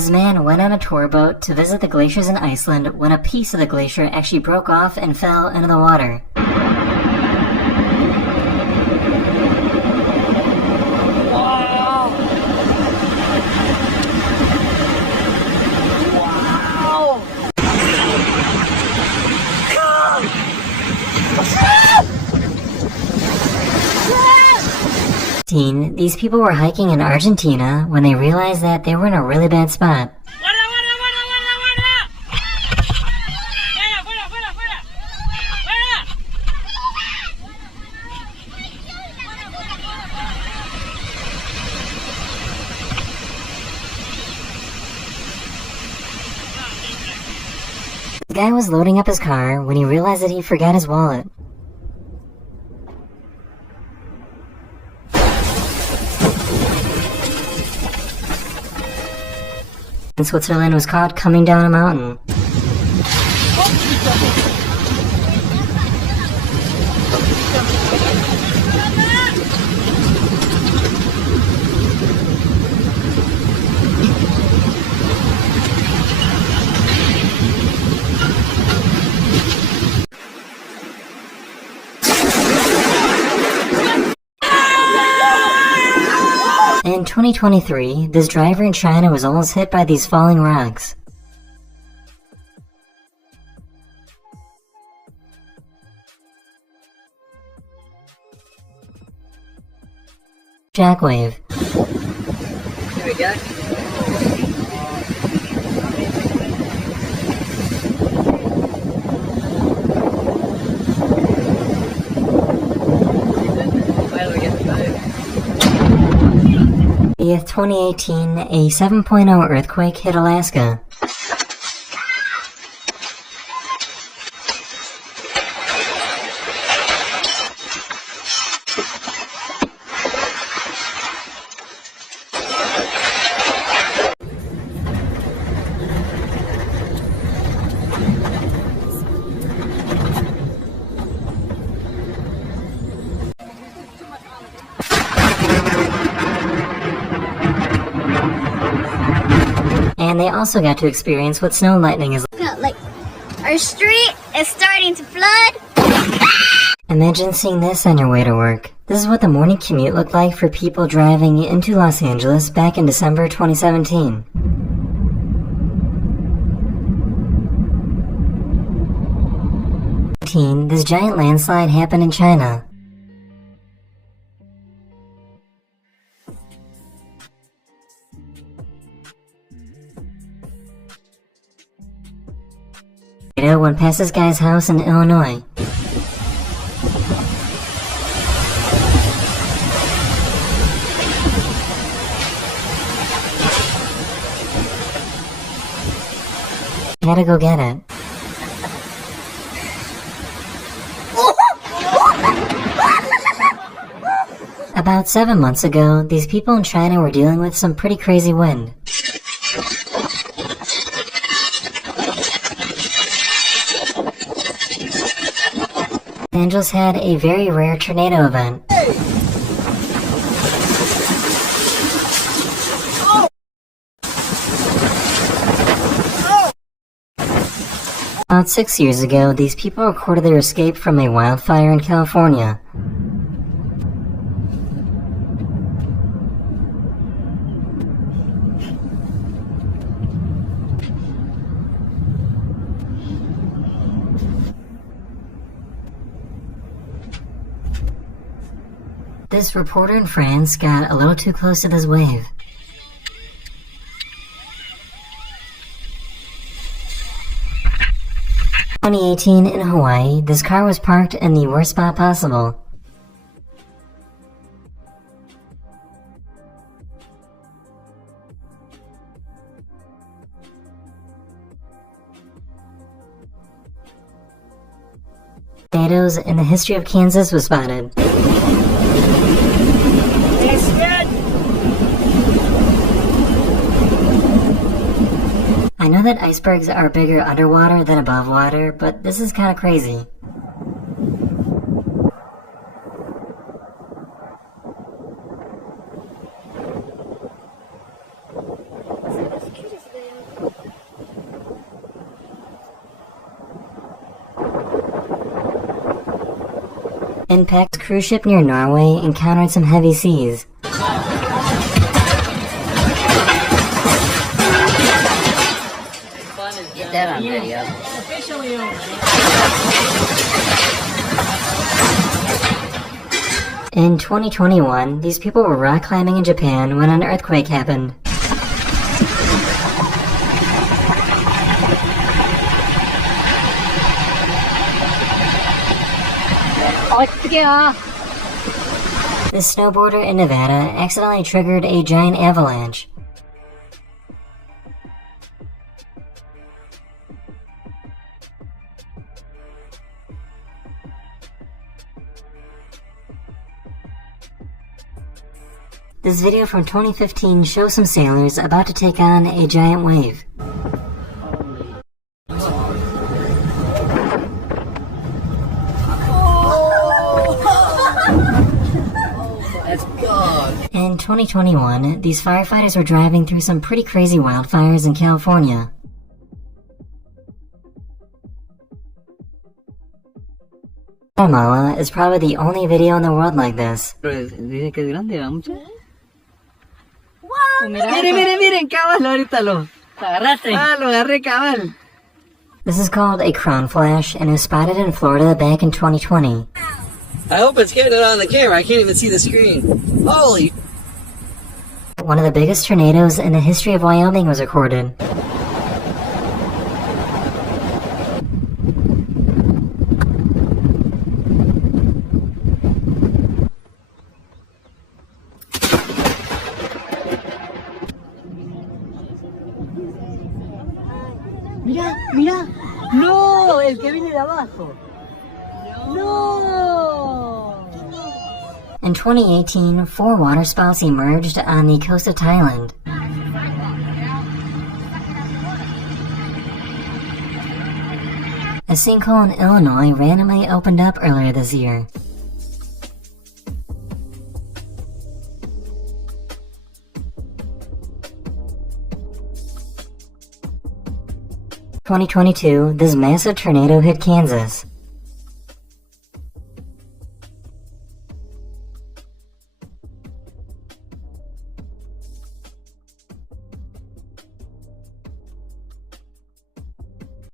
This man went on a tour boat to visit the glaciers in Iceland when a piece of the glacier actually broke off and fell into the water. These people were hiking in Argentina when they realized that they were in a really bad spot. The guy was loading up his car when he realized that he forgot his wallet. Switzerland was caught coming down a mountain. In 2023, this driver in China was almost hit by these falling rocks. Shockwave. Here we go. In 2018, a 7.0 earthquake hit Alaska. And they also got to experience what snow lightning is like. Our street is starting to flood. Imagine seeing this on your way to work. This is what the morning commute looked like for people driving into Los Angeles back in December 2017. This giant landslide happened in China. Went past this guy's house in Illinois. Had to go get it. About 7 months ago, these people in China were dealing with some pretty crazy wind. Los Angeles had a very rare tornado event. About 6 years ago, these people recorded their escape from a wildfire in California. This reporter in France got a little too close to this wave. In 2018 in Hawaii, this car was parked in the worst spot possible. Tornadoes in the history of Kansas was spotted. I know that icebergs are bigger underwater than above water, but this is kind of crazy. Impact cruise ship near Norway encountered some heavy seas. Get that on video. In 2021, these people were rock climbing in Japan when an earthquake happened. This snowboarder in Nevada accidentally triggered a giant avalanche. This video from 2015 shows some sailors about to take on a giant wave. That's God. In 2021, these firefighters were driving through some pretty crazy wildfires in California. Guatemala is probably the only video in the world like this. Dice que es grande, ¿va mucho? Miren, cabal, ahorita lo agarraste. Ah, lo agarré, cabal. This is called a crown flash and was spotted in Florida back in 2020. I hope it's getting it on the camera. I can't even see the screen. Holy! One of the biggest tornadoes in the history of Wyoming was recorded. Mira. No, el que viene de abajo. No. In 2018, 4 waterspouts emerged on the coast of Thailand. A sinkhole in Illinois randomly opened up earlier this year. In 2022, this massive tornado hit Kansas.